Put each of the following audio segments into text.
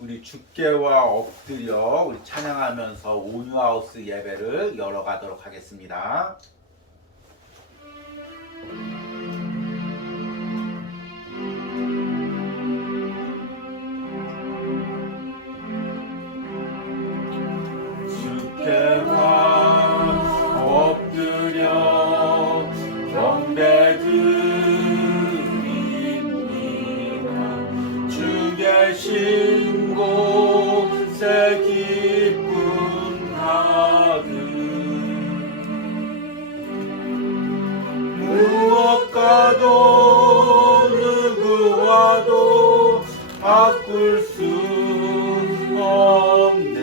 우리 주께와 엎드려 우리 찬양하면서 온유하우스 예배를 열어가도록 하겠습니다. 주께와 엎드려 경배드립니다. 주 계신 곳에 기쁨 가득 무엇과도 누구와도 바꿀 수 없네.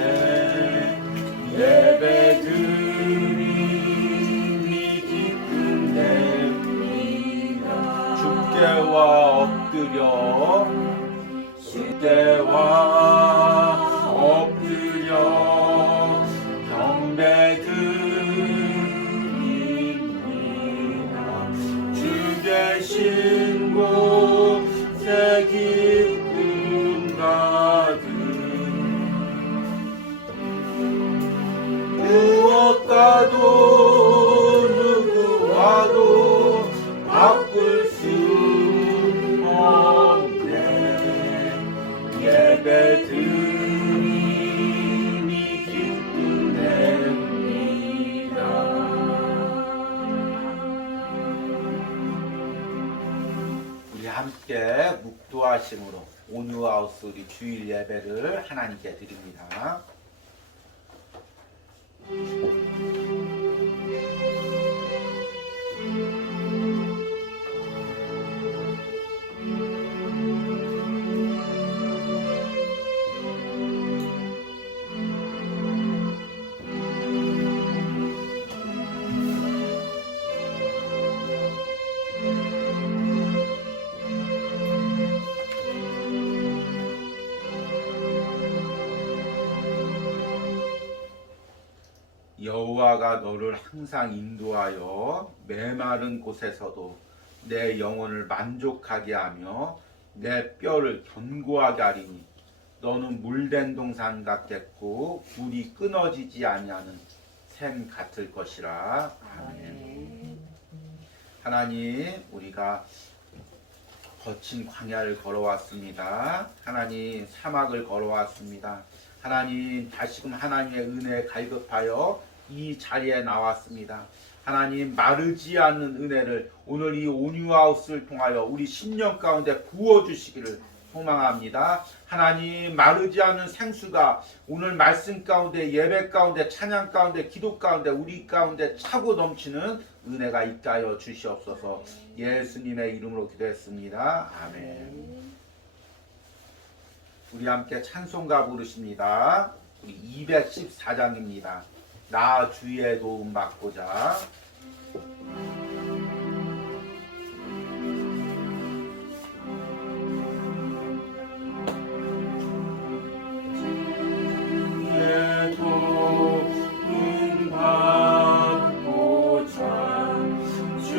예배드림이 기쁨 냅니다. 주께와 엎드려 주께와 엎드려 경배드립니다. 주 계신 곳에 기쁨 가득 무엇과도 누구와도 바꿀 수 없네. 예배드림이 기쁨 냅니다. 우리 함께 묵도하심으로 온유하우스 우리 주일 예배를 하나님께 드립니다. 여호와가 너를 항상 인도하여 메마른 곳에서도 내 영혼을 만족하게 하며 내 뼈를 견고하게 하리니 너는 물된 동산 같겠고 물이 끊어지지 아니하는 샘 같을 것이라. 아멘. 하나님, 우리가 거친 광야를 걸어왔습니다. 하나님, 사막을 걸어왔습니다. 하나님, 다시금 하나님의 은혜에 갈급하여 이 자리에 나왔습니다. 하나님, 마르지 않는 은혜를 오늘 이 온유하우스를 통하여 우리 심령 가운데 부어주시기를 소망합니다. 하나님, 마르지 않는 생수가 오늘 말씀 가운데, 예배 가운데, 찬양 가운데, 기도 가운데, 우리 가운데 차고 넘치는 은혜가 있게 하여 주시옵소서. 예수님의 이름으로 기도했습니다. 아멘. 우리 함께 찬송가 부르십니다. 우리 214장입니다. 나 주의 도움 받고자. 주의 도움 받고자 주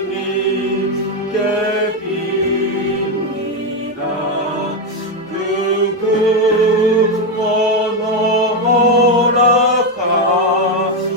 예수님께 빕니다. 그 구원 허락하시고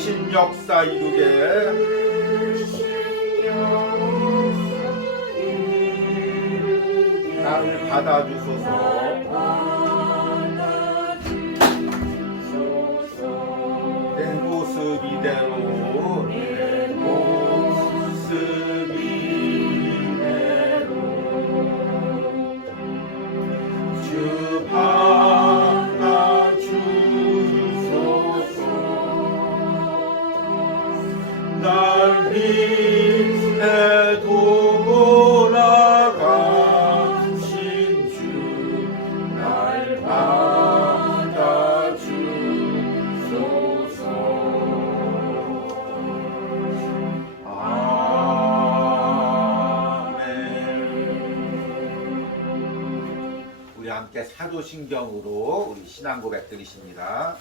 신 역사 이루게 나를 받아주소서. 내 모습 이대로 내 모습 이대로 주 받아주소서. 날 위해 돌아가신 주 날 받아주소서. 아멘. 우리 함께 사도신경으로 우리 신앙 고백 드리십니다.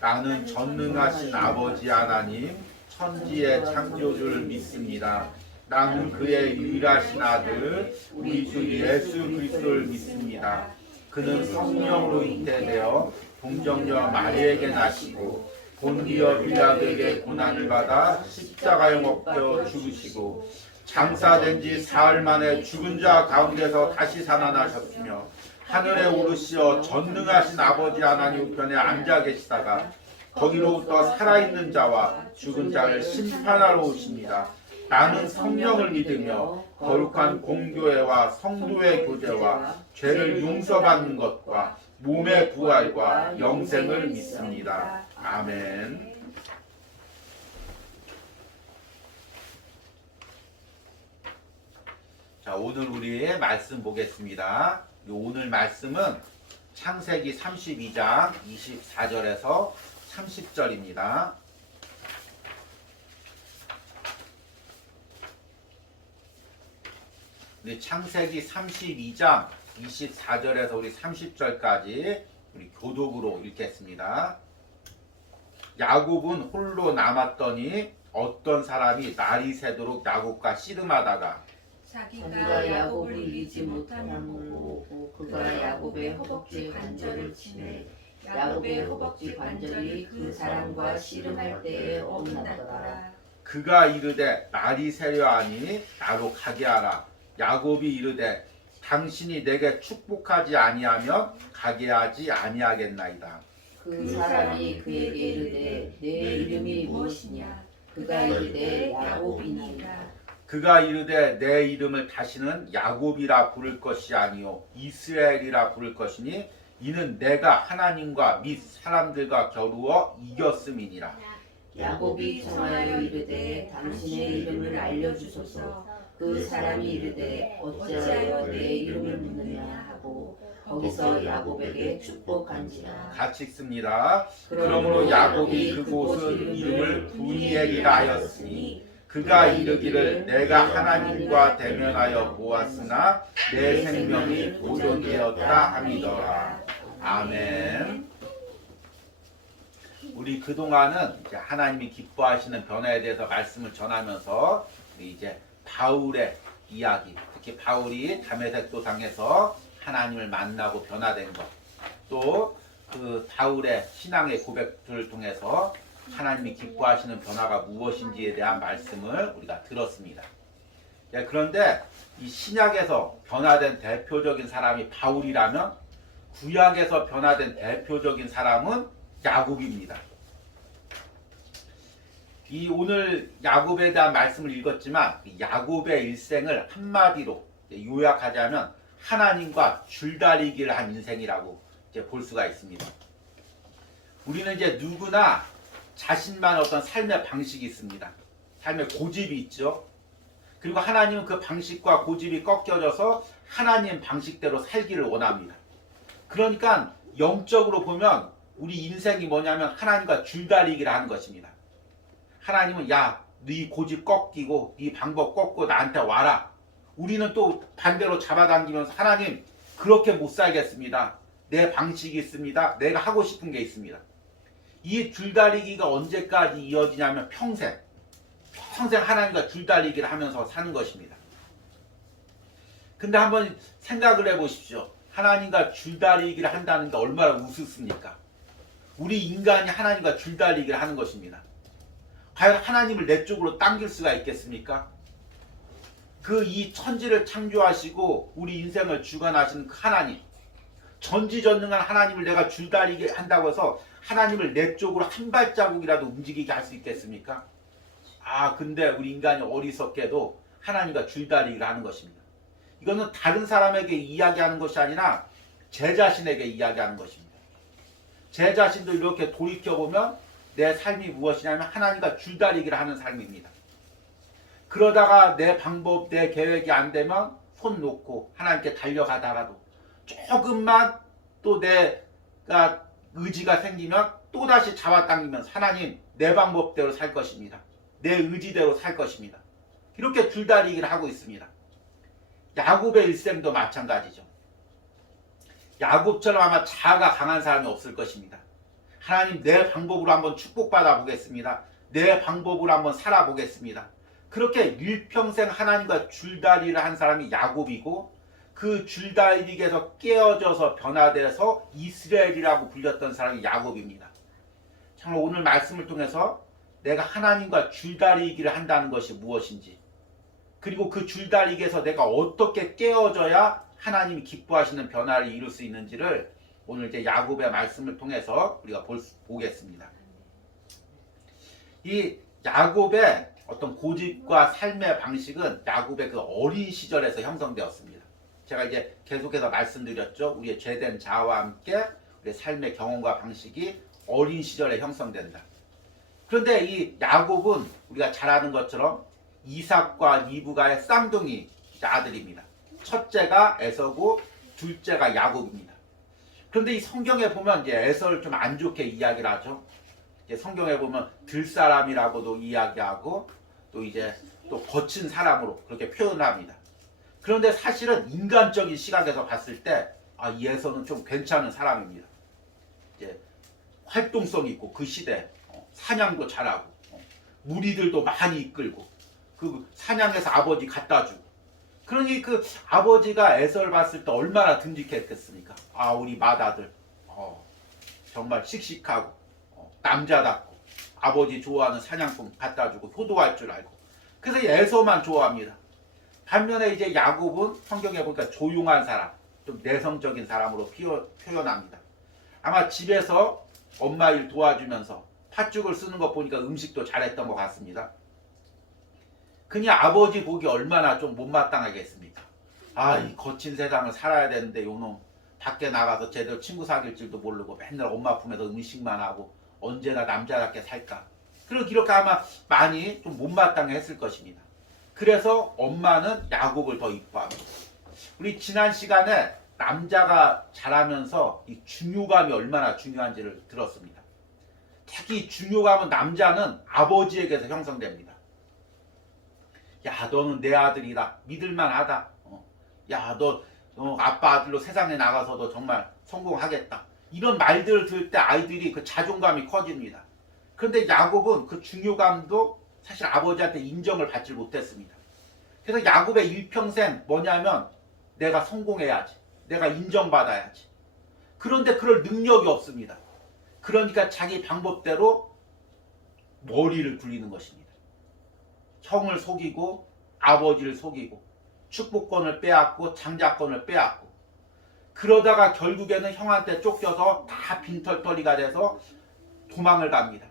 나는 전능하신 아버지 하나님 천지의 창조주를 믿습니다. 나는 그의 유일하신 아들 우리 주 예수 그리스도를 믿습니다. 그는 성령으로 잉태되어 동정녀 마리에게 나시고 본디어 빌라도에게 고난을 받아 십자가에 못 박혀 죽으시고 장사된 지 사흘 만에 죽은 자 가운데서 다시 살아나셨으며 하늘에 오르시어 전능하신 아버지 하나님 우편에 앉아 계시다가 거기로부터 살아있는 자와 죽은 자를 심판하러 오십니다. 나는 성령을 믿으며 거룩한 공교회와 성도의 교제와 죄를 용서받는 것과 몸의 부활과 영생을 믿습니다. 아멘. 자, 오늘 우리의 말씀 보겠습니다. 오늘 말씀은 창세기 32장 24절에서 30절입니다. 우리 창세기 32장 24절에서 우리 30절까지 우리 교독으로 읽겠습니다. 야곱은 홀로 남았더니 어떤 사람이 날이 새도록 야곱과 씨름하다가 자기가 야곱을 이기지 못하는 보고 그가 야곱의 허벅지 관절을 치매 야곱의 허벅지 관절이 그 사람과 씨름할 때에 어긋났더라. 그가 이르되 날이 새려 하니 나로 가게 하라. 야곱이 이르되 당신이 내게 축복하지 아니하면 가게 하지 아니하겠나이다. 그 사람이 그에게 이르되 내 이름이 무엇이냐? 그가 이르되 야곱이니라. 그가 이르되 내 이름을 다시는 야곱이라 부를 것이 아니요 이스라엘이라 부를 것이니 이는 내가 하나님과 및 사람들과 겨루어 이겼음이니라. 야곱이 청하여 이르되 당신의 이름을 알려주소서. 그 사람이 이르되 어찌하여 내 이름을 묻느냐 하고 거기서 야곱에게 축복한지라. 같이 읽습니다. 그러므로 야곱이 그곳은 이름을 브니엘이라 하였으니 그가 이르기를 내가 하나님과 대면하여 보았으나 내 생명이 보존되었다 함이더라. 아멘. 우리 그동안은 이제 하나님이 기뻐하시는 변화에 대해서 말씀을 전하면서 이제 바울의 이야기, 특히 바울이 다메섹 도상에서 하나님을 만나고 변화된 것, 또 그 바울의 신앙의 고백들을 통해서 하나님이 기뻐하시는 변화가 무엇인지에 대한 말씀을 우리가 들었습니다. 그런데 이 신약에서 변화된 대표적인 사람이 바울이라면 구약에서 변화된 대표적인 사람은 야곱입니다. 이 오늘 야곱에 대한 말씀을 읽었지만 야곱의 일생을 한마디로 요약하자면 하나님과 줄다리기를 한 인생이라고 이제 볼 수가 있습니다. 우리는 이제 누구나 자신만 어떤 삶의 방식이 있습니다. 삶의 고집이 있죠. 그리고 하나님은 그 방식과 고집이 꺾여져서 하나님 방식대로 살기를 원합니다. 그러니까 영적으로 보면 우리 인생이 뭐냐면 하나님과 줄다리기를 하는 것입니다. 하나님은 야, 네 고집 꺾이고 네 방법 꺾고 나한테 와라. 우리는 또 반대로 잡아당기면서 하나님 그렇게 못 살겠습니다. 내 방식이 있습니다. 내가 하고 싶은 게 있습니다. 이 줄다리기가 언제까지 이어지냐면 평생 하나님과 줄다리기를 하면서 사는 것입니다. 근데 한번 생각을 해보십시오. 하나님과 줄다리기를 한다는 게 얼마나 우습습니까? 우리 인간이 하나님과 줄다리기를 하는 것입니다. 과연 하나님을 내 쪽으로 당길 수가 있겠습니까? 그 이 천지를 창조하시고 우리 인생을 주관하시는 그 하나님, 전지전능한 하나님을 내가 줄다리게 한다고 해서 하나님을 내 쪽으로 한 발자국이라도 움직이게 할 수 있겠습니까? 근데 우리 인간이 어리석게도 하나님과 줄다리기를 하는 것입니다. 이거는 다른 사람에게 이야기하는 것이 아니라 제 자신에게 이야기하는 것입니다. 제 자신도 이렇게 돌이켜보면 내 삶이 무엇이냐면 하나님과 줄다리기를 하는 삶입니다. 그러다가 내 방법, 내 계획이 안 되면 손 놓고 하나님께 달려가다가도 조금만 또 내가 의지가 생기면 또다시 잡아당기면서 하나님 내 방법대로 살 것입니다. 내 의지대로 살 것입니다. 이렇게 줄다리기를 하고 있습니다. 야곱의 일생도 마찬가지죠. 야곱처럼 아마 자아가 강한 사람이 없을 것입니다. 하나님 내 방법으로 한번 축복받아 보겠습니다. 내 방법으로 한번 살아보겠습니다. 그렇게 일평생 하나님과 줄다리를 한 사람이 야곱이고 그 줄다리기에서 깨어져서 변화돼서 이스라엘이라고 불렸던 사람이 야곱입니다. 정말 오늘 말씀을 통해서 내가 하나님과 줄다리기를 한다는 것이 무엇인지, 그리고 그 줄다리기에서 내가 어떻게 깨어져야 하나님이 기뻐하시는 변화를 이룰 수 있는지를 오늘 이제 야곱의 말씀을 통해서 우리가 보겠습니다. 이 야곱의 어떤 고집과 삶의 방식은 야곱의 그 어린 시절에서 형성되었습니다. 제가 이제 계속해서 말씀드렸죠. 우리의 죄된 자아와 함께 우리의 삶의 경험과 방식이 어린 시절에 형성된다. 그런데 이 야곱은 우리가 잘 아는 것처럼 이삭과 리브가의 쌍둥이 아들입니다. 첫째가 에서고 둘째가 야곱입니다. 그런데 이 성경에 보면 이제 에서를 좀 안 좋게 이야기를 하죠. 이제 성경에 보면 들사람이라고도 이야기하고 또 이제 또 거친 사람으로 그렇게 표현합니다. 그런데 사실은 인간적인 시각에서 봤을 때 이 에서는 좀 괜찮은 사람입니다. 이제 활동성 있고 그 시대 사냥도 잘하고 무리들도 많이 이끌고 그 사냥해서 아버지 갖다 주고, 그러니 그 아버지가 에서를 봤을 때 얼마나 듬직했겠습니까? 우리 맏아들 정말 씩씩하고 남자답고 아버지 좋아하는 사냥품 갖다 주고 효도할 줄 알고, 그래서 에서만 좋아합니다. 반면에 이제 야곱은 성경에 보니까 조용한 사람, 좀 내성적인 사람으로 표현합니다. 아마 집에서 엄마 일 도와주면서 팥죽을 쓰는 거 보니까 음식도 잘했던 것 같습니다. 그니 아버지 보기 얼마나 좀 못마땅하겠습니까? 이 거친 세상을 살아야 되는데 요놈 밖에 나가서 제대로 친구 사귈 줄도 모르고 맨날 엄마 품에서 음식만 하고 언제나 남자답게 살까? 그리고 이렇게 아마 많이 좀 못마땅해 했을 것입니다. 그래서 엄마는 야곱을 더 이뻐합니다. 우리 지난 시간에 남자가 자라면서 이 중요감이 얼마나 중요한지를 들었습니다. 특히 중요감은 남자는 아버지에게서 형성됩니다. 야, 너는 내 아들이다. 믿을만하다. 야, 너 아빠 아들로 세상에 나가서도 정말 성공하겠다. 이런 말들을 들을 때 아이들이 그 자존감이 커집니다. 그런데 야곱은 그 중요감도 사실 아버지한테 인정을 받지 못했습니다. 그래서 야곱의 일평생 뭐냐면 내가 성공해야지. 내가 인정받아야지. 그런데 그럴 능력이 없습니다. 그러니까 자기 방법대로 머리를 굴리는 것입니다. 형을 속이고 아버지를 속이고 축복권을 빼앗고 장자권을 빼앗고, 그러다가 결국에는 형한테 쫓겨서 다 빈털터리가 돼서 도망을 갑니다.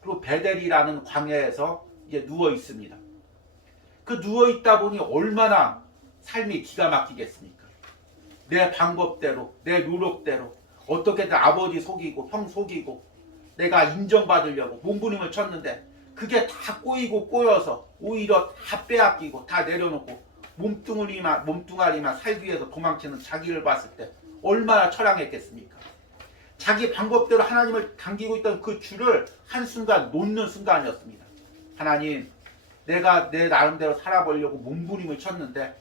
그리고 베델이라는 광야에서 이제 누워 있습니다. 그 누워 있다 보니 얼마나 삶이 기가 막히겠습니까? 내 방법대로, 내 노력대로 어떻게든 아버지 속이고 형 속이고 내가 인정받으려고 몸부림을 쳤는데 그게 다 꼬이고 꼬여서 오히려 다 빼앗기고 다 내려놓고 몸뚱아리만 살기 위해서 도망치는 자기를 봤을 때 얼마나 처량했겠습니까? 자기 방법대로 하나님을 당기고 있던 그 줄을 한순간 놓는 순간이었습니다. 하나님, 내가 내 나름대로 살아보려고 몸부림을 쳤는데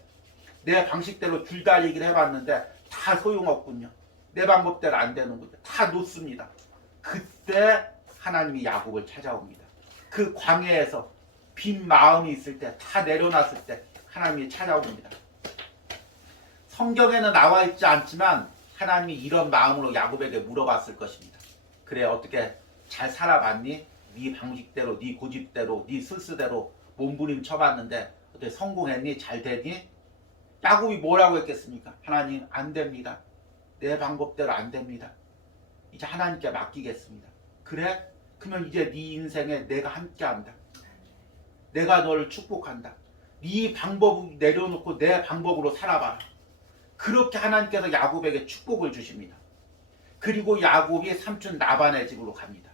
내 방식대로 줄다리기를 해봤는데 다 소용없군요. 내 방법대로 안 되는군요. 다 놓습니다. 그때 하나님이 야곱을 찾아옵니다. 그 광야에서 빈 마음이 있을 때, 다 내려놨을 때 하나님이 찾아옵니다. 성경에는 나와 있지 않지만 하나님이 이런 마음으로 야곱에게 물어봤을 것입니다. 그래, 어떻게 잘 살아봤니? 네 방식대로, 네 고집대로, 네 술수대로 몸부림 쳐봤는데 어떻게 성공했니? 잘 되니? 야곱이 뭐라고 했겠습니까? 하나님 안 됩니다. 내 방법대로 안 됩니다. 이제 하나님께 맡기겠습니다. 그래? 그러면 이제 네 인생에 내가 함께한다. 내가 너를 축복한다. 네 방법 내려놓고 내 방법으로 살아봐라. 그렇게 하나님께서 야곱에게 축복을 주십니다. 그리고 야곱이 삼촌 라반의 집으로 갑니다.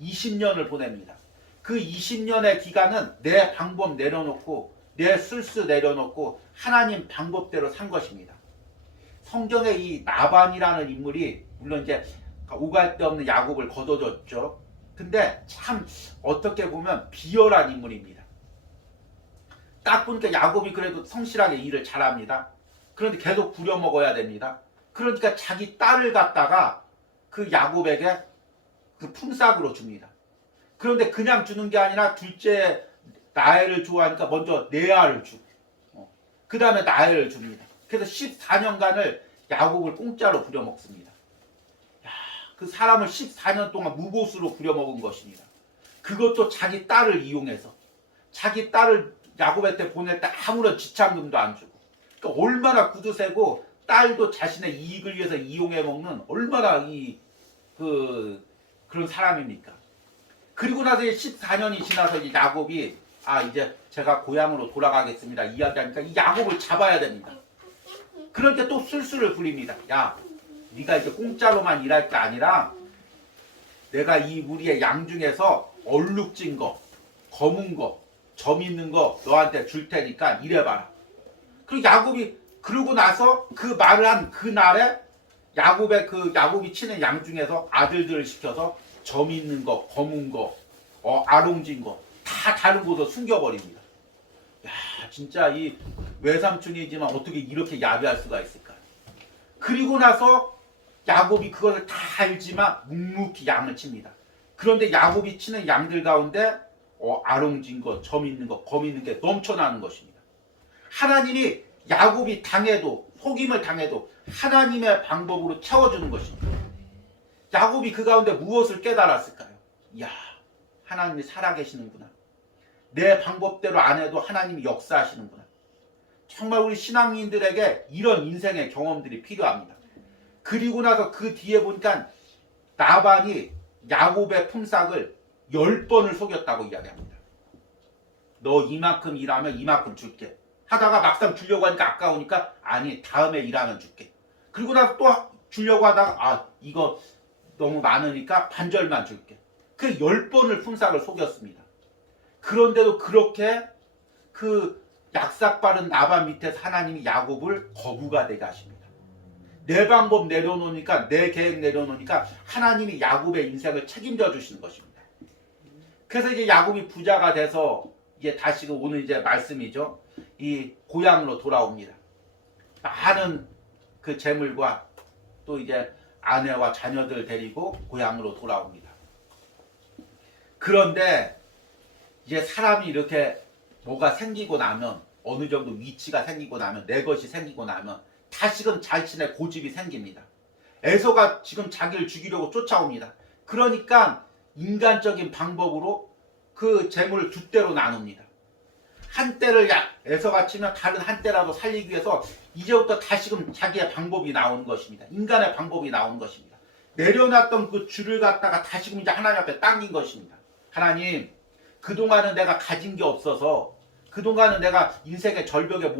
20년을 보냅니다. 그 20년의 기간은 내 방법 내려놓고 내 술수 내려놓고 하나님 방법대로 산 것입니다. 성경에 이 라반이라는 인물이 물론 이제 오갈 데 없는 야곱을 거둬줬죠. 근데 참 어떻게 보면 비열한 인물입니다. 딱 보니까 야곱이 그래도 성실하게 일을 잘합니다. 그런데 계속 부려먹어야 됩니다. 그러니까 자기 딸을 갖다가 그 야곱에게 그 품삯으로 줍니다. 그런데 그냥 주는 게 아니라 둘째 라헬을 좋아하니까 먼저 레아를 주고 그 다음에 라헬을 줍니다. 그래서 14년간을 야곱을 공짜로 부려먹습니다. 그 사람을 14년 동안 무보수로 부려먹은 것입니다. 그것도 자기 딸을 이용해서 자기 딸을 야곱한테 보낼 때 아무런 지참금도 안 주고 그러니까 얼마나 구두쇠고 딸도 자신의 이익을 위해서 이용해 먹는 얼마나 그런 사람입니까? 그리고 나서 14년이 지나서 이제 야곱이 이제 제가 고향으로 돌아가겠습니다 이야기하니까 이 야곱을 잡아야 됩니다. 그런데 또 술수를 부립니다. 야, 네가 이제 공짜로만 일할 게 아니라 내가 이 우리의 양 중에서 얼룩진 거, 검은 거, 점 있는 거 너한테 줄 테니까 일해봐라. 그리고 야곱이 그러고 나서 그 말을 한 그날에 야곱이 치는 양 중에서 아들들을 시켜서 점 있는 거, 검은 거, 아롱진 거 다 다른 곳으로 숨겨버립니다. 야, 진짜 이 외삼촌이지만 어떻게 이렇게 야비할 수가 있을까? 그리고 나서 야곱이 그것을 다 알지만 묵묵히 양을 칩니다. 그런데 야곱이 치는 양들 가운데 아롱진 거, 점 있는 거, 검 있는 게 넘쳐나는 것입니다. 하나님이 야곱이 당해도 속임을 당해도 하나님의 방법으로 채워주는 것입니다. 야곱이 그 가운데 무엇을 깨달았을까요? 이야, 하나님이 살아계시는구나. 내 방법대로 안 해도 하나님이 역사하시는구나. 정말 우리 신앙인들에게 이런 인생의 경험들이 필요합니다. 그리고 나서 그 뒤에 보니까 라반이 야곱의 품삯을 10번을 속였다고 이야기합니다. 너 이만큼 일하면 이만큼 줄게. 하다가 막상 주려고 하니까 아까우니까 아니 다음에 일하면 줄게. 그리고 나서 또 주려고 하다가 이거 너무 많으니까 반절만 줄게. 그 10번을 품삯을 속였습니다. 그런데도 그렇게 그 약삭빠른 라반 밑에서 하나님이 야곱을 거부가 되게 하십니다. 내 방법 내려놓으니까 내 계획 내려놓으니까 하나님이 야곱의 인생을 책임져 주시는 것입니다. 그래서 이제 야곱이 부자가 돼서 이제 다시금 오늘 이제 말씀이죠. 이 고향으로 돌아옵니다. 많은 그 재물과 또 이제 아내와 자녀들 데리고 고향으로 돌아옵니다. 그런데 이제 사람이 이렇게 뭐가 생기고 나면 어느 정도 위치가 생기고 나면 내 것이 생기고 나면 다시금 자신의 고집이 생깁니다. 에서가 지금 자기를 죽이려고 쫓아옵니다. 그러니까 인간적인 방법으로 그 재물을 두 대로 나눕니다. 한 대를 에서가 치면 다른 한 대라도 살리기 위해서 이제부터 다시금 자기의 방법이 나오는 것입니다. 인간의 방법이 나오는 것입니다. 내려놨던 그 줄을 갖다가 다시금 이제 하나님 앞에 당긴 것입니다. 하나님, 그동안은 내가 가진 게 없어서 그동안은 내가 인생의 절벽에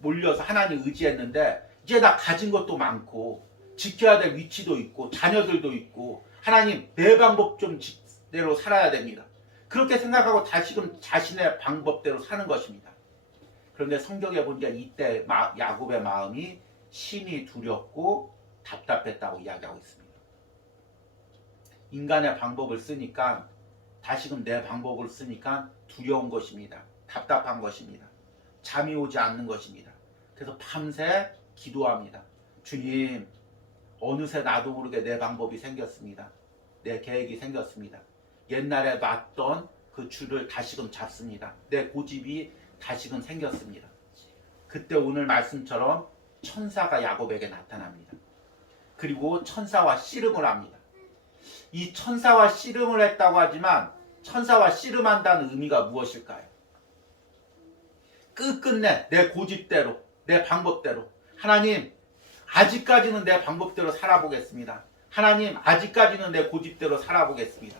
몰려서 하나님 의지했는데 이제 나 가진 것도 많고 지켜야 될 위치도 있고 자녀들도 있고 하나님 내 방법 좀 대로 살아야 됩니다. 그렇게 생각하고 다시금 자신의 방법대로 사는 것입니다. 그런데 성경에 보니까 이때 야곱의 마음이 심히 두렵고 답답했다고 이야기하고 있습니다. 인간의 방법을 쓰니까 다시금 내 방법을 쓰니까 두려운 것입니다. 답답한 것입니다. 잠이 오지 않는 것입니다. 그래서 밤새 기도합니다. 주님, 어느새 나도 모르게 내 방법이 생겼습니다. 내 계획이 생겼습니다. 옛날에 놨던 그 줄을 다시금 잡습니다. 내 고집이 다시금 생겼습니다. 그때 오늘 말씀처럼 천사가 야곱에게 나타납니다. 그리고 천사와 씨름을 합니다. 이 천사와 씨름을 했다고 하지만 천사와 씨름한다는 의미가 무엇일까요? 끝끝내 내 고집대로, 내 방법대로, 하나님 아직까지는 내 방법대로 살아보겠습니다. 하나님 아직까지는 내 고집대로 살아보겠습니다.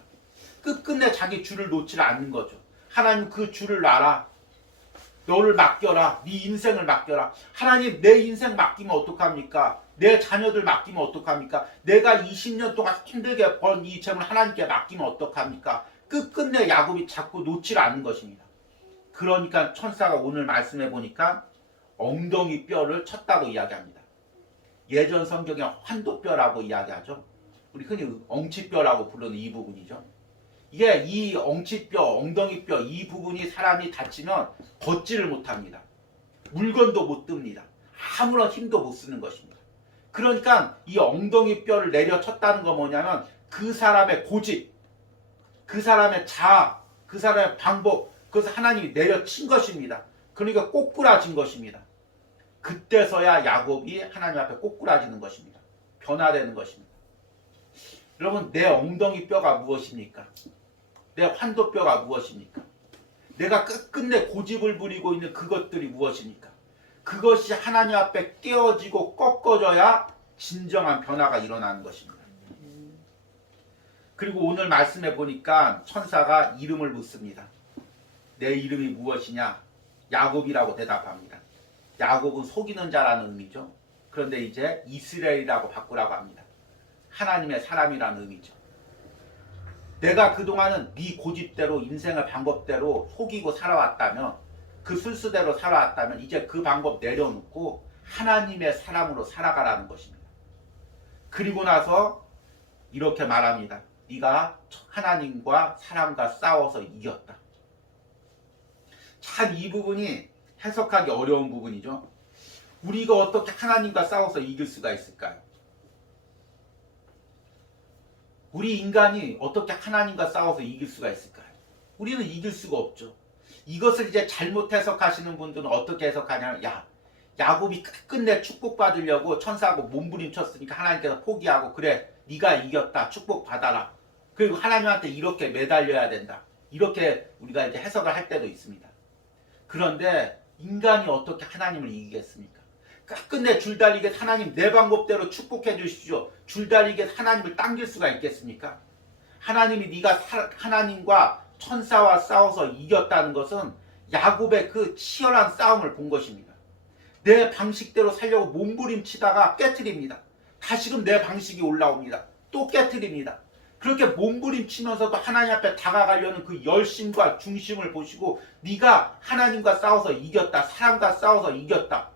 끝끝내 자기 줄을 놓지 않는 거죠. 하나님 그 줄을 놔라. 너를 맡겨라. 네 인생을 맡겨라. 하나님 내 인생 맡기면 어떡합니까? 내 자녀들 맡기면 어떡합니까? 내가 20년 동안 힘들게 번 이 재물 하나님께 맡기면 어떡합니까? 끝끝내 야곱이 자꾸 놓지 않는 것입니다. 그러니까 천사가 오늘 말씀해 보니까 엉덩이 뼈를 쳤다고 이야기합니다. 예전 성경에 환도뼈라고 이야기하죠. 우리 흔히 엉치뼈라고 부르는 이 부분이죠. 이게 이 엉치뼈, 엉덩이뼈 이 부분이 사람이 다치면 걷지를 못합니다. 물건도 못 듭니다. 아무런 힘도 못 쓰는 것입니다. 그러니까 이 엉덩이뼈를 내려쳤다는 건 뭐냐면 그 사람의 고집, 그 사람의 자아, 그 사람의 방법, 그것을 하나님이 내려친 것입니다. 그러니까 꼬꾸라진 것입니다. 그때서야 야곱이 하나님 앞에 꼬꾸라지는 것입니다. 변화되는 것입니다. 여러분, 내 엉덩이 뼈가 무엇입니까? 내 환도뼈가 무엇입니까? 내가 끝끝내 고집을 부리고 있는 그것들이 무엇입니까? 그것이 하나님 앞에 깨어지고 꺾어져야 진정한 변화가 일어나는 것입니다. 그리고 오늘 말씀해 보니까 천사가 이름을 묻습니다. 내 이름이 무엇이냐? 야곱이라고 대답합니다. 야곱은 속이는 자라는 의미죠. 그런데 이제 이스라엘이라고 바꾸라고 합니다. 하나님의 사람이라는 의미죠. 내가 그동안은 네 고집대로 인생의 방법대로 속이고 살아왔다면, 그 순수대로 살아왔다면 이제 그 방법 내려놓고 하나님의 사람으로 살아가라는 것입니다. 그리고 나서 이렇게 말합니다. 네가 하나님과 사람과 싸워서 이겼다. 참 이 부분이 해석하기 어려운 부분이죠. 우리가 어떻게 하나님과 싸워서 이길 수가 있을까요? 우리 인간이 어떻게 하나님과 싸워서 이길 수가 있을까요? 우리는 이길 수가 없죠. 이것을 이제 잘못 해석하시는 분들은 어떻게 해석하냐면, 야곱이 끝끝내 축복받으려고 천사하고 몸부림쳤으니까 하나님께서 포기하고, 그래 네가 이겼다, 축복받아라. 그리고 하나님한테 이렇게 매달려야 된다. 이렇게 우리가 이제 해석을 할 때도 있습니다. 그런데 인간이 어떻게 하나님을 이기겠습니까? 끝끝내 줄다리게 하나님 내 방법대로 축복해 주십시오. 줄다리게 하나님을 당길 수가 있겠습니까? 하나님이 네가 하나님과 천사와 싸워서 이겼다는 것은 야곱의 그 치열한 싸움을 본 것입니다. 내 방식대로 살려고 몸부림치다가 깨트립니다. 다시금 내 방식이 올라옵니다. 또 깨트립니다. 그렇게 몸부림치면서도 하나님 앞에 다가가려는 그 열심과 중심을 보시고, 네가 하나님과 싸워서 이겼다, 사람과 싸워서 이겼다,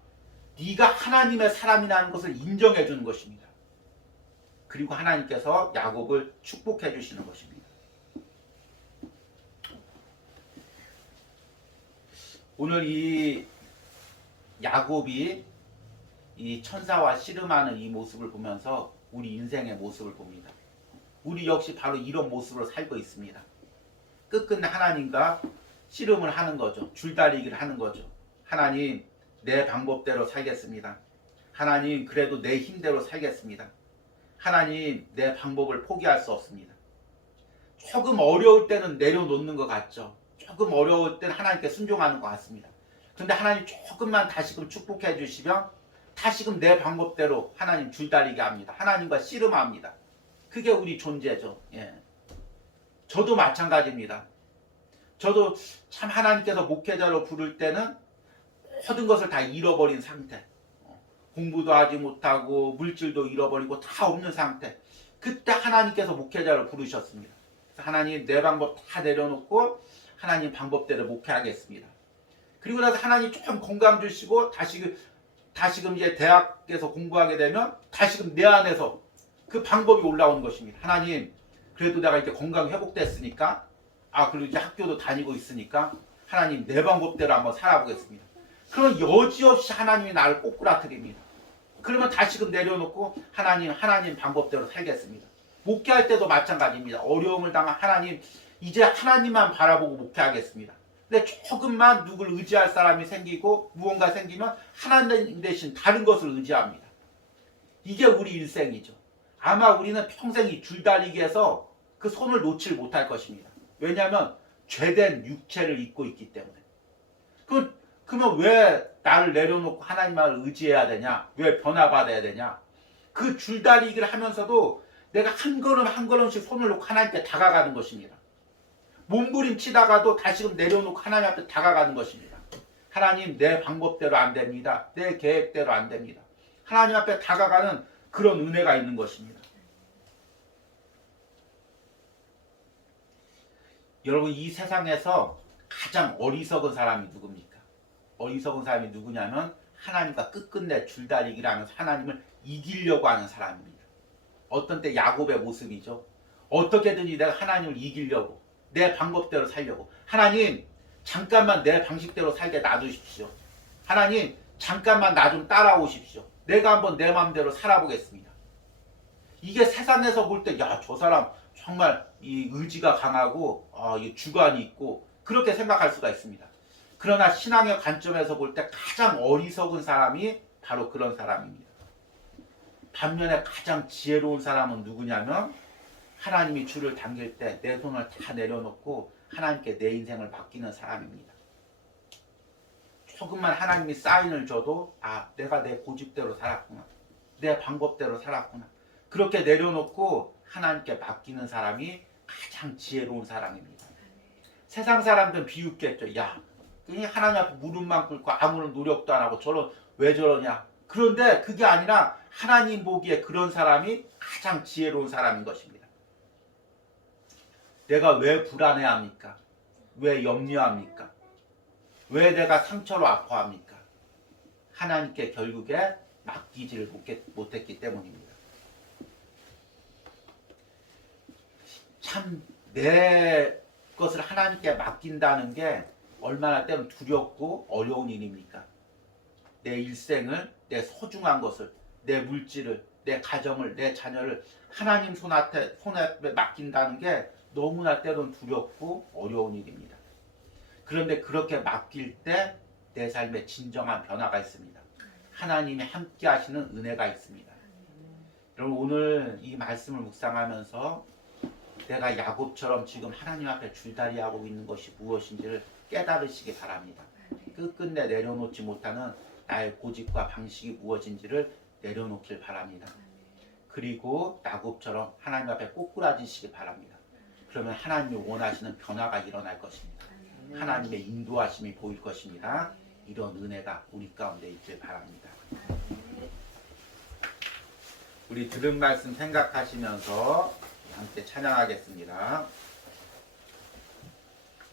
네가 하나님의 사람이라는 것을 인정해 주는 것입니다. 그리고 하나님께서 야곱을 축복해 주시는 것입니다. 오늘 이 야곱이 이 천사와 씨름하는 이 모습을 보면서 우리 인생의 모습을 봅니다. 우리 역시 바로 이런 모습으로 살고 있습니다. 끝끝내 하나님과 씨름을 하는 거죠. 줄다리기를 하는 거죠. 하나님, 내 방법대로 살겠습니다. 하나님, 그래도 내 힘대로 살겠습니다. 하나님, 내 방법을 포기할 수 없습니다. 조금 어려울 때는 내려놓는 것 같죠. 조금 어려울 때는 하나님께 순종하는 것 같습니다. 그런데 하나님 조금만 다시금 축복해 주시면 다시금 내 방법대로 하나님 줄다리게 합니다. 하나님과 씨름합니다. 그게 우리 존재죠. 예. 저도 마찬가지입니다. 저도 참 하나님께서 목회자로 부를 때는 모든 것을 다 잃어버린 상태, 공부도 하지 못하고 물질도 잃어버리고 다 없는 상태, 그때 하나님께서 목회자로 부르셨습니다. 그래서 하나님 내 방법 다 내려놓고 하나님 방법대로 목회하겠습니다. 그리고 나서 하나님 조금 건강 주시고 다시금 이제 대학에서 공부하게 되면 다시금 내 안에서 그 방법이 올라오는 것입니다. 하나님, 그래도 내가 이제 건강 회복됐으니까, 그리고 이제 학교도 다니고 있으니까 하나님 내 방법대로 한번 살아보겠습니다. 그러면 여지없이 하나님이 나를 꼬꾸라뜨립니다. 그러면 다시금 내려놓고 하나님 방법대로 살겠습니다. 목회할 때도 마찬가지입니다. 어려움을 당한 하나님, 이제 하나님만 바라보고 목회하겠습니다. 근데 조금만 누굴 의지할 사람이 생기고 무언가 생기면 하나님 대신 다른 것을 의지합니다. 이게 우리 일생이죠. 아마 우리는 평생 이 줄다리기에서 그 손을 놓질 못할 것입니다. 왜냐하면 죄된 육체를 입고 있기 때문에. 그러면 왜 나를 내려놓고 하나님을 의지해야 되냐? 왜 변화받아야 되냐? 그 줄다리기를 하면서도 내가 한 걸음 한 걸음씩 손을 놓고 하나님께 다가가는 것입니다. 몸부림치다가도 다시금 내려놓고 하나님 앞에 다가가는 것입니다. 하나님, 내 방법대로 안 됩니다. 내 계획대로 안 됩니다. 하나님 앞에 다가가는 그런 은혜가 있는 것입니다. 여러분, 이 세상에서 가장 어리석은 사람이 누굽니까? 어리석은 사람이 누구냐면 하나님과 끝끝내 줄다리기를 하면서 하나님을 이기려고 하는 사람입니다. 어떤 때 야곱의 모습이죠. 어떻게든지 내가 하나님을 이기려고, 내 방법대로 살려고. 하나님, 잠깐만 내 방식대로 살게 놔두십시오. 하나님, 잠깐만 나 좀 따라오십시오. 내가 한번 내 마음대로 살아보겠습니다. 이게 세상에서 볼 때, 야, 저 사람 정말 이 의지가 강하고 이 주관이 있고 그렇게 생각할 수가 있습니다. 그러나 신앙의 관점에서 볼 때 가장 어리석은 사람이 바로 그런 사람입니다. 반면에 가장 지혜로운 사람은 누구냐면 하나님이 줄을 당길 때 내 손을 다 내려놓고 하나님께 내 인생을 맡기는 사람입니다. 조금만 하나님이 사인을 줘도 내가 내 고집대로 살았구나. 내 방법대로 살았구나. 그렇게 내려놓고 하나님께 맡기는 사람이 가장 지혜로운 사람입니다. 세상 사람들은 비웃겠죠. 야, 하나님 앞에 무릎만 꿇고 아무런 노력도 안 하고 왜 저러냐. 그런데 그게 아니라 하나님 보기에 그런 사람이 가장 지혜로운 사람인 것입니다. 내가 왜 불안해합니까? 왜 염려합니까? 왜 내가 상처로 아파합니까? 하나님께 결국에 맡기지를 못했기 때문입니다. 참 내 것을 하나님께 맡긴다는 게 얼마나 때론 두렵고 어려운 일입니까? 내 일생을, 내 소중한 것을, 내 물질을, 내 가정을, 내 자녀를 하나님 손에 맡긴다는 게 너무나 때론 두렵고 어려운 일입니다. 그런데 그렇게 맡길 때 내 삶에 진정한 변화가 있습니다. 하나님이 함께 하시는 은혜가 있습니다. 여러분, 오늘 이 말씀을 묵상하면서 내가 야곱처럼 지금 하나님 앞에 줄다리하고 있는 것이 무엇인지를 깨달으시기 바랍니다. 끝끝내 내려놓지 못하는 나의 고집과 방식이 무엇인지를 내려놓길 바랍니다. 그리고 야곱처럼 하나님 앞에 꼬꾸라지시기 바랍니다. 그러면 하나님이 원하시는 변화가 일어날 것입니다. 하나님의 인도하심이 보일 것입니다. 이런 은혜가 우리 가운데 있길 바랍니다. 우리 들은 말씀 생각하시면서 함께 찬양하겠습니다.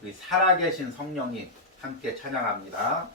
우리 살아계신 성령님 함께 찬양합니다.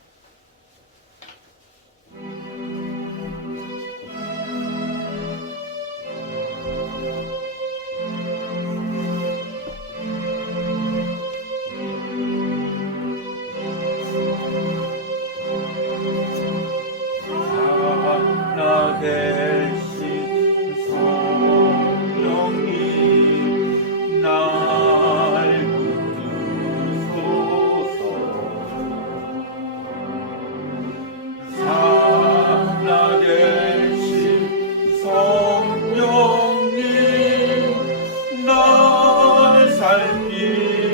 살리소서.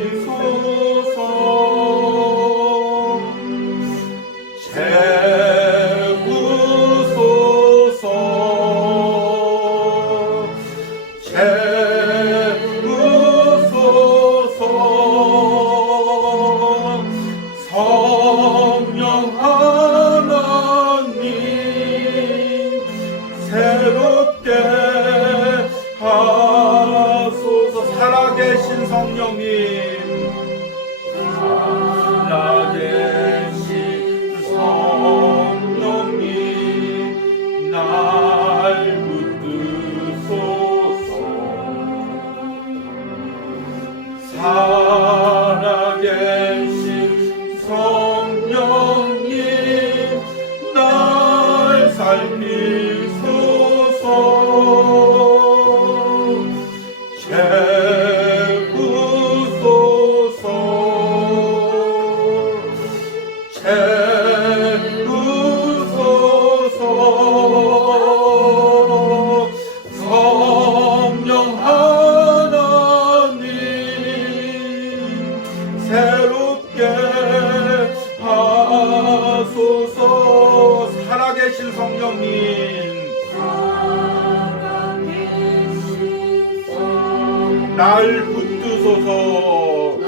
날 붙드소서.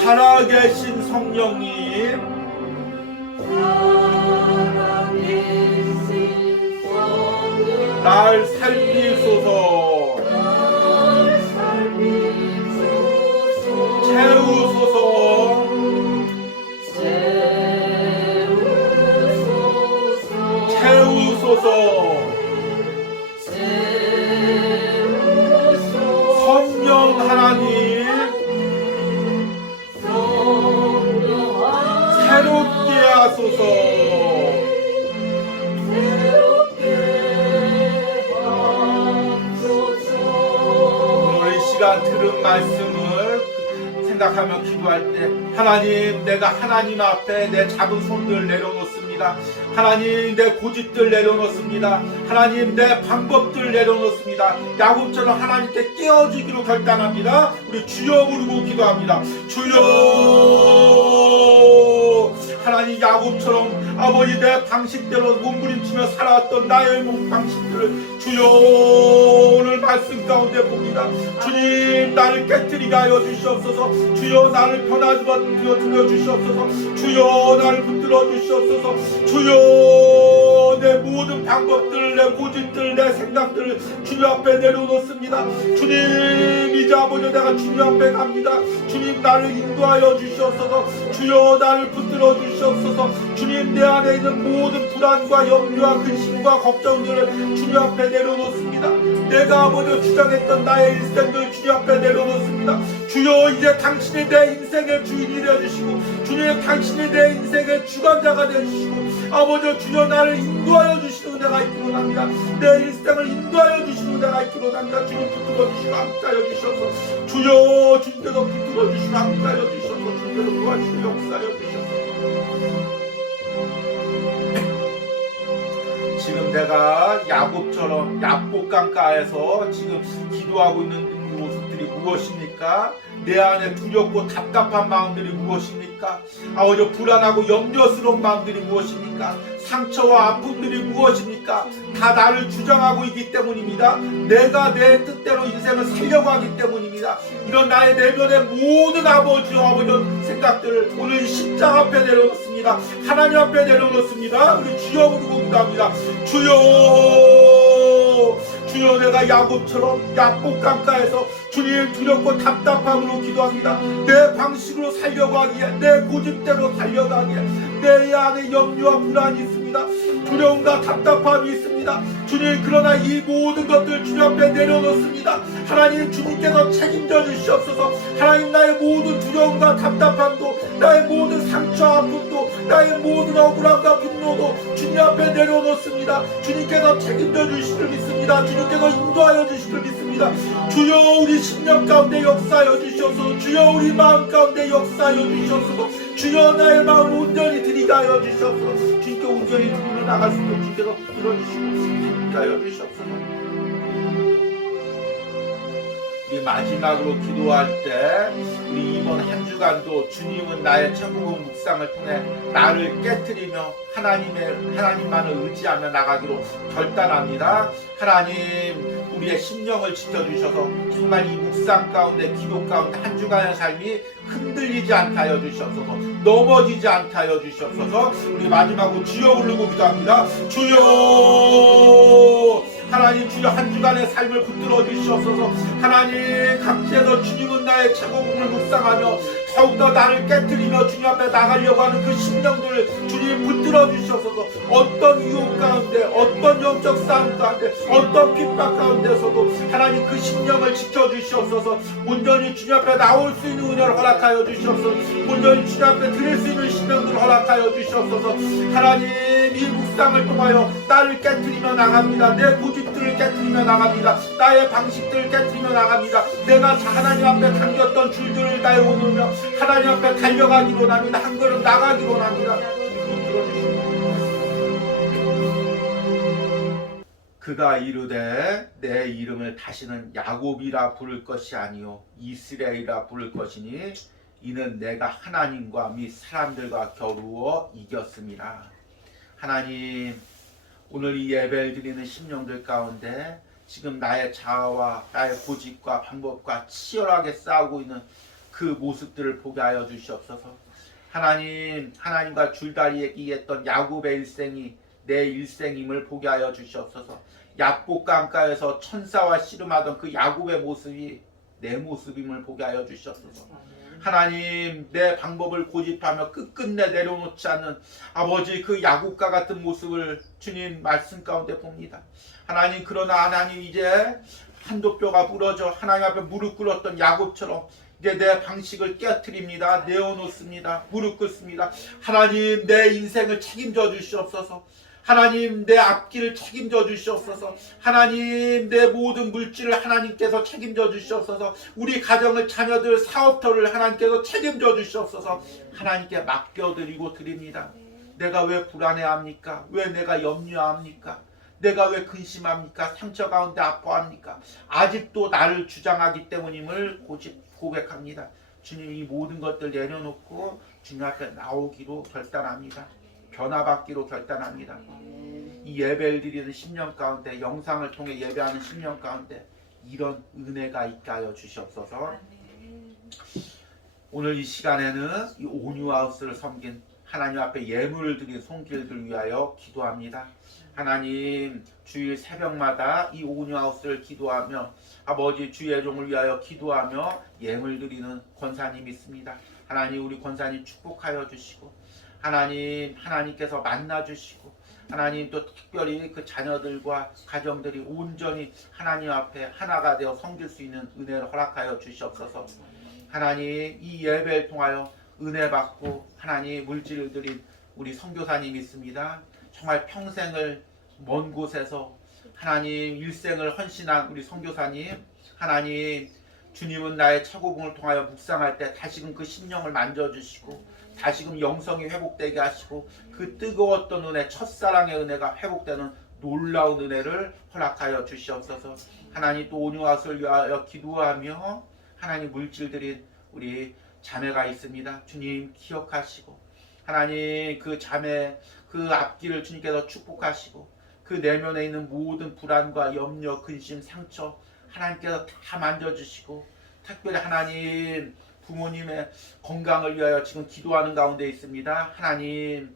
살아계신 성령님, 날 살피소서. 채우소서. 채우소서. 성령 하나님, 새롭게 하소서. 오늘 이 시간 들은 말씀을 생각하며 기도할 때, 하나님, 내가 하나님 앞에 내 작은 손들 내려놓습니다. 하나님, 내 고집들 내려놓습니다. 하나님, 내 방법들 내려놓습니다. 야곱처럼 하나님께 깨어지기로 결단합니다. 우리 주여 부르고 기도합니다. 주여. 하나님, 야곱처럼 아버지 내 방식대로 몸부림치며 살아왔던 나의 방식들을 주여 오늘 말씀 가운데 봅니다. 주님, 나를 깨뜨리게 하여 주시옵소서. 주여, 나를 변화되어 주시옵소서. 주여, 나를 붙들어 주시옵소서. 주여, 내 모든 방법들, 내 고집들, 내 생각들을 주님 앞에 내려놓습니다. 주님, 이제 아버지 내가 주님 앞에 갑니다. 주님, 나를 인도하여 주시옵소서. 주여, 나를 붙들어 주시옵소서. 주님, 내 안에 있는 모든 불안과 염려와 근심과 걱정들을 주님 앞에 내려놓습니다. 내가 아버지 주장했던 나의 일생을 주님 앞에 내려놓습니다. 주여, 이제 당신이 내 인생의 주인이 되어주시고, 주님, 당신이 내 인생의 주관자가 되어주시고, 아버지 주여, 나를 인도하여 주시는 은혜가 있기로 합니다. 내 일생을 인도하여 주시는 은혜가 있기로 합니다. 주님, 붙들어 주시고 함께하여 주셔서, 주여, 주님께서 붙들어 주시고 함께하여 주셔서, 주님께서 도와주시고 역사하여 주셔서, 지금 내가 야곱처럼 야복강가에서 지금 기도하고 있는 모습들이 무엇입니까? 내 안에 두렵고 답답한 마음들이 무엇입니까? 아버지, 불안하고 염려스러운 마음들이 무엇입니까? 상처와 아픔들이 무엇입니까? 다 나를 주장하고 있기 때문입니다. 내가 내 뜻대로 인생을 살려고 하기 때문입니다. 이런 나의 내면의 모든 아버지 생각들을 오늘 십자가 앞에 내려놓습니다. 하나님 앞에 내려놓습니다. 우리 주여 부르고 기도합니다. 주여, 주여, 내가 야곱처럼 야복강가에서 주님 두렵고 답답함으로 기도합니다. 내 방식으로 살려고 하기에, 내 고집대로 살려고 하기에 내 안에 염려와 불안이 있습니다. 두려움과 답답함이 있습니다. 주님, 그러나 이 모든 것들 주님 앞에 내려놓습니다. 하나님, 주님께서 책임져 주시옵소서. 하나님, 나의 모든 두려움과 답답함도, 나의 모든 상처 아픔도, 나의 모든 억울함과 분노도 주님 앞에 내려놓습니다. 주님께서 책임져 주실 줄 믿습니다. 주님께서 인도하여 주실 줄 믿습니다. 주여, 우리 심령 가운데 역사하여 주시옵소서. 주여, 우리 마음 가운데 역사하여 주시옵소서. 주여, 나의 마음을 온전히 드리게 하여 주시옵소서. 주님께 온전히 드리며 나갈 수 있도록 주님께서 들어주시고 함께하여 주시옵소서. 우리 마지막으로 기도할 때, 우리 이번 한 주간도 주님은 나의 천국의 묵상을 통해 나를 깨트리며 하나님만을 의지하며 나가기로 결단합니다. 하나님, 우리의 심령을 지켜주셔서 정말 이 묵상 가운데, 기도 가운데 한 주간의 삶이 흔들리지 않게 하여 주시옵소서. 넘어지지 않게 하여 주시옵소서. 우리 마지막으로 주여 부르고 기도합니다. 주여, 하나님, 주여, 한 주간의 삶을 붙들어 주시옵소서. 하나님, 각지에서 주님은 나의 최고봉을 묵상하며 더욱더 나를 깨트리며 주님 앞에 나가려고 하는 그 심령들을 주님 붙들어 주시옵소서. 어떤 유혹 가운데, 어떤 영적 싸움 가운데, 어떤 핍박 가운데서도 하나님 그 심령을 지켜주시옵소서. 온전히 주님 앞에 나올 수 있는 은혜를 허락하여 주시옵소서. 온전히 주님 앞에 드릴 수 있는 심령들을 허락하여 주시옵소서. 하나님, 이 묵상을 통하여 나를 깨트리며 나갑니다. 내 고집들을 깨트리며 나갑니다. 나의 방식들을 깨트리며 나갑니다. 내가 하나님 앞에 당겼던 줄들을 다 오누며 하나님 앞에 달려가기로 합니다. 한 걸음 나가기로 합니다. 그가 이르되 내 이름을 다시는 야곱이라 부를 것이 아니요 이스라엘이라 부를 것이니 이는 내가 하나님과 및 사람들과 겨루어 이겼습니다. 하나님, 오늘 이 예배를 드리는 심령들 가운데 지금 나의 자아와 나의 고집과 방법과 치열하게 싸우고 있는 그 모습들을 보게 하여 주시옵소서. 하나님과 줄다리기 했던 야곱의 일생이 내 일생임을 보게 하여 주시옵소서. 야복 강가에서 천사와 씨름하던 그 야곱의 모습이 내 모습임을 보게 하여 주시옵소서. 하나님, 내 방법을 고집하며 끝끝내 내려놓지 않는 아버지 그 야곱과 같은 모습을 주님 말씀 가운데 봅니다. 하나님, 그러나 하나님 이제 한도 뼈가 부러져 하나님 앞에 무릎 꿇었던 야곱처럼 이제 내 방식을 깨트립니다. 내어놓습니다. 무릎 꿇습니다. 하나님, 내 인생을 책임져 주시옵소서. 하나님, 내 앞길을 책임져 주시옵소서. 하나님, 내 모든 물질을 하나님께서 책임져 주시옵소서. 우리 가정을, 자녀들, 사업터를 하나님께서 책임져 주시옵소서. 하나님께 맡겨드리고 드립니다. 내가 왜 불안해합니까? 왜 내가 염려합니까? 내가 왜 근심합니까? 상처 가운데 아파합니까? 아직도 나를 주장하기 때문임을 고백합니다. 주님, 이 모든 것들 내려놓고 주님 앞에 나오기로 결단합니다. 변화받기로 결단합니다. 이 예배를 드리는 10년 가운데, 영상을 통해 예배하는 10년 가운데 이런 은혜가 있게 하여 주시옵소서. 오늘 이 시간에는 이 온유하우스를 섬긴 하나님 앞에 예물을 드린 손길들 위하여 기도합니다. 하나님, 주일 새벽마다 이 온유하우스를 기도하며 아버지 주의 종을 위하여 기도하며 예물 드리는 권사님이 있습니다. 하나님, 우리 권사님 축복하여 주시고 하나님께서 만나주시고 하나님 또 특별히 그 자녀들과 가정들이 온전히 하나님 앞에 하나가 되어 섬길 수 있는 은혜를 허락하여 주시옵소서. 하나님, 이 예배를 통하여 은혜 받고 하나님 물질을 드린 우리 선교사님이 있습니다. 정말 평생을 먼 곳에서 하나님 일생을 헌신한 우리 선교사님, 하나님 주님은 나의 최고봉을 통하여 묵상할 때 다시금 그 심령을 만져주시고 다시금 영성이 회복되게 하시고 그 뜨거웠던 은혜, 첫사랑의 은혜가 회복되는 놀라운 은혜를 허락하여 주시옵소서. 하나님, 또 온유하우스를 위하여 기도하며 하나님 물질드린 우리 자매가 있습니다. 주님 기억하시고 하나님 그 자매 그 앞길을 주님께서 축복하시고 그 내면에 있는 모든 불안과 염려, 근심, 상처 하나님께서 다 만져주시고 특별히 하나님 부모님의 건강을 위하여 지금 기도하는 가운데 있습니다. 하나님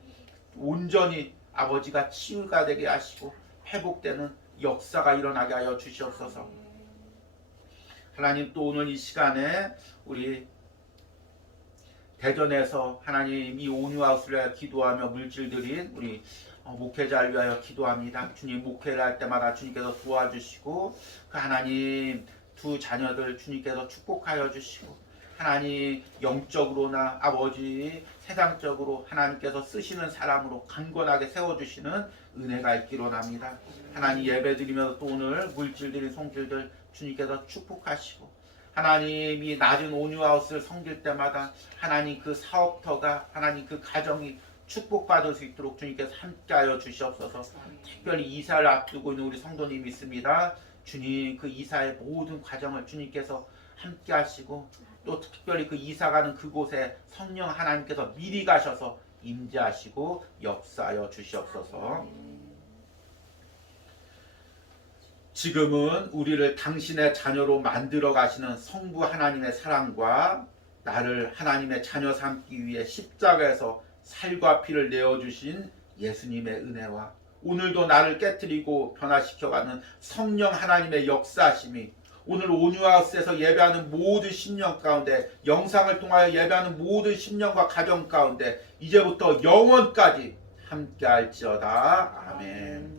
온전히 아버지가 치유가 되게 하시고 회복되는 역사가 일어나게 하여 주시옵소서. 하나님, 또 오늘 이 시간에 우리 대전에서 하나님 이 온유하우스를 위하여 기도하며 물질드린 우리 목회자를 위하여 기도합니다. 주님, 목회를 할 때마다 주님께서 도와주시고 그 하나님 두 자녀들 주님께서 축복하여 주시고 하나님 영적으로나 아버지 세상적으로 하나님께서 쓰시는 사람으로 강건하게 세워주시는 은혜가 있기로 합니다. 하나님, 예배드리면서 또 오늘 물질들인 손길들 주님께서 축복하시고 하나님 이 낮은 온유하우스를 섬길 때마다 하나님 그 사업터가 하나님 그 가정이 축복받을 수 있도록 주님께서 함께하여 주시옵소서. 특별히 이사를 앞두고 있는 우리 성도님이 있습니다. 주님, 그 이사의 모든 과정을 주님께서 함께하시고 또 특별히 그 이사가는 그곳에 성령 하나님께서 미리 가셔서 임재하시고 역사하여 주시옵소서. 지금은 우리를 당신의 자녀로 만들어 가시는 성부 하나님의 사랑과 나를 하나님의 자녀 삼기 위해 십자가에서 살과 피를 내어주신 예수님의 은혜와 오늘도 나를 깨트리고 변화시켜가는 성령 하나님의 역사하심이 오늘 온유하우스에서 예배하는 모든 심령 가운데, 영상을 통하여 예배하는 모든 심령과 가정 가운데 이제부터 영원까지 함께할지어다. 아멘.